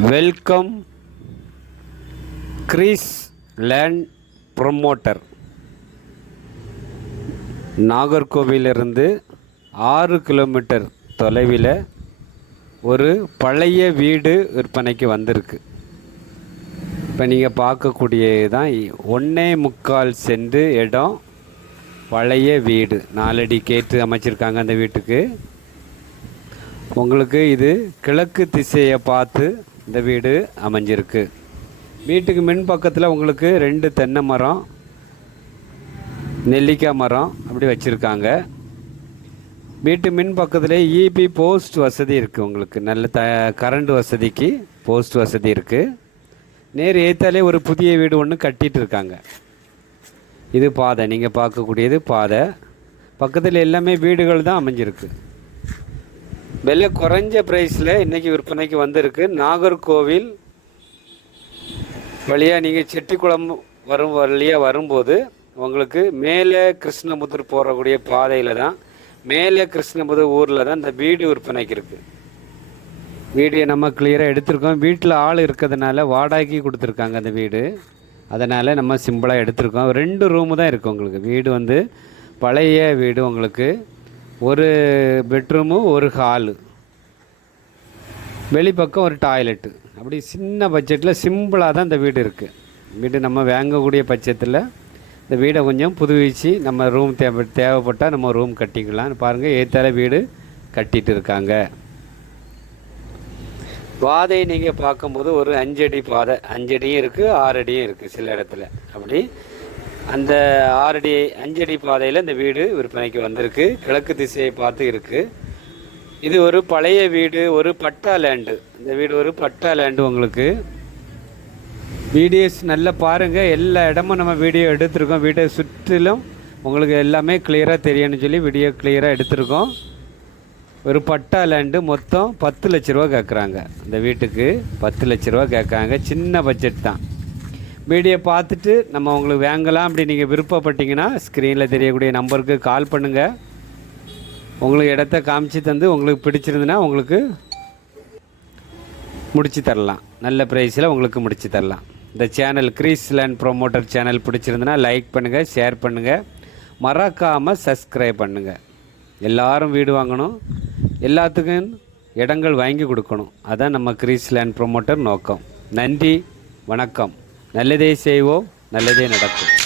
Welcome Chris land promoter. நாகர்கோவிலிருந்து ஆறு kilometre தொலைவில் ஒரு பழைய வீடு விற்பனைக்கு வந்திருக்கு. இப்போ நீங்கள் பார்க்கக்கூடியது தான் ஒன்னே முக்கால் சென்று இடம் பழைய வீடு. நாலடி கேட்டு அமைச்சிருக்காங்க அந்த வீட்டுக்கு. உங்களுக்கு இது கிழக்கு திசையை பார்த்து இந்த வீடு அமைஞ்சிருக்கு. வீட்டுக்கு மின் பக்கத்தில் உங்களுக்கு ரெண்டு தென்னை மரம் நெல்லிக்காய் மரம் அப்படி வச்சுருக்காங்க. வீட்டு மின் பக்கத்தில் இபி போஸ்ட் வசதி இருக்குது உங்களுக்கு. நல்ல த கரண்ட் வசதிக்கு போஸ்ட் வசதி இருக்குது நேர் ஏத்தாலே ஒரு புதிய வீடு ஒன்று கட்டிட்டு இருக்காங்க. இது பாதை. நீங்கள் பார்க்கக்கூடியது பாதை. பக்கத்தில் எல்லாமே வீடுகள் தான் அமைஞ்சிருக்கு. விலை குறைஞ்ச ப்ரைஸில் இன்றைக்கி விற்பனைக்கு வந்திருக்கு. நாகர்கோவில் வழியாக நீங்கள் செட்டிக்குளம் வரும் வழியாக வரும்போது உங்களுக்கு மேலே கிருஷ்ணபுத்தூர் போகக்கூடிய பாதையில் தான் மேலே கிருஷ்ணபுத்தூர் ஊரில் தான் இந்த வீடு விற்பனைக்கு இருக்குது வீடியோ நம்ம கிளியராக எடுத்திருக்கோம். வீட்டில் ஆள் இருக்கிறதுனால வாடகைக்கு கொடுத்துருக்காங்க அந்த வீடு. அதனால் நம்ம சிம்பிளாக எடுத்திருக்கோம். ரெண்டு ரூமு தான் இருக்குது உங்களுக்கு. வீடு வந்து பழைய வீடு உங்களுக்கு. ஒரு பெட்ரூமு ஒரு ஹாலு வெளிப்பக்கம் ஒரு டாய்லெட்டு அப்படி சின்ன பட்ஜெட்டில் சிம்பிளாக தான் இந்த வீடு இருக்குது வீடு நம்ம வாங்கக்கூடிய பட்சத்தில் இந்த வீடை கொஞ்சம் புதுவிச்சு நம்ம ரூம் தேவை தேவைப்பட்டால் நம்ம ரூம் கட்டிக்கலாம். பாருங்கள் ஏத்தால வீடு கட்டிகிட்டு இருக்காங்க. பாதையை நீங்கள் பார்க்கும்போது ஒரு அஞ்சடி பாதை. அஞ்சடியும் இருக்குது ஆறடியும் இருக்குது சில இடத்துல. அப்படி அந்த ஆறடி அஞ்சடி பாதையில் இந்த வீடு விற்பனைக்கு வந்திருக்கு. கிழக்கு திசையை பார்த்து இருக்குது இது ஒரு பழைய வீடு ஒரு பட்டா லேண்டு இந்த வீடு ஒரு பட்டா லேண்டு உங்களுக்கு. வீடியோஸ் நல்லா பாருங்கள் எல்லா இடமும் நம்ம வீடியோ எடுத்திருக்கோம். வீட்டை சுற்றிலும் உங்களுக்கு எல்லாமே கிளியராக தெரியணும்னு சொல்லி வீடியோ கிளியராக எடுத்திருக்கோம். ஒரு பட்டா லேண்டு மொத்தம் பத்து லட்ச ரூபா கேட்குறாங்க இந்த வீட்டுக்கு பத்து லட்ச ரூபா கேட்குறாங்க சின்ன பட்ஜெட் தான். வீடியோ பார்த்துட்டு நம்ம உங்களுக்கு வாங்கலாம் அப்படி நீங்கள் விருப்பப்பட்டீங்கன்னா ஸ்க்ரீனில் தெரியக்கூடிய நம்பருக்கு கால் பண்ணுங்கள் உங்களுக்கு இடத்த காமிச்சு தந்து உங்களுக்கு பிடிச்சிருந்துன்னா உங்களுக்கு முடிச்சு தரலாம். நல்ல ப்ரைஸில் உங்களுக்கு முடிச்சு தரலாம். இந்த channel Greece land promoter channel பிடிச்சிருந்துன்னா like பண்ணுங்கள் ஷேர் பண்ணுங்கள் மறக்காமல் சப்ஸ்கிரைப் பண்ணுங்கள் எல்லாரும் வீடு வாங்கணும். எல்லாத்துக்கும் இடங்கள் வாங்கி கொடுக்கணும். அதான் நம்ம கிரீஸ் லேண்ட் ப்ரொமோட்டர் நோக்கம். நன்றி வணக்கம். நல்லதே செய்வோம் நல்லதே நடக்கும்.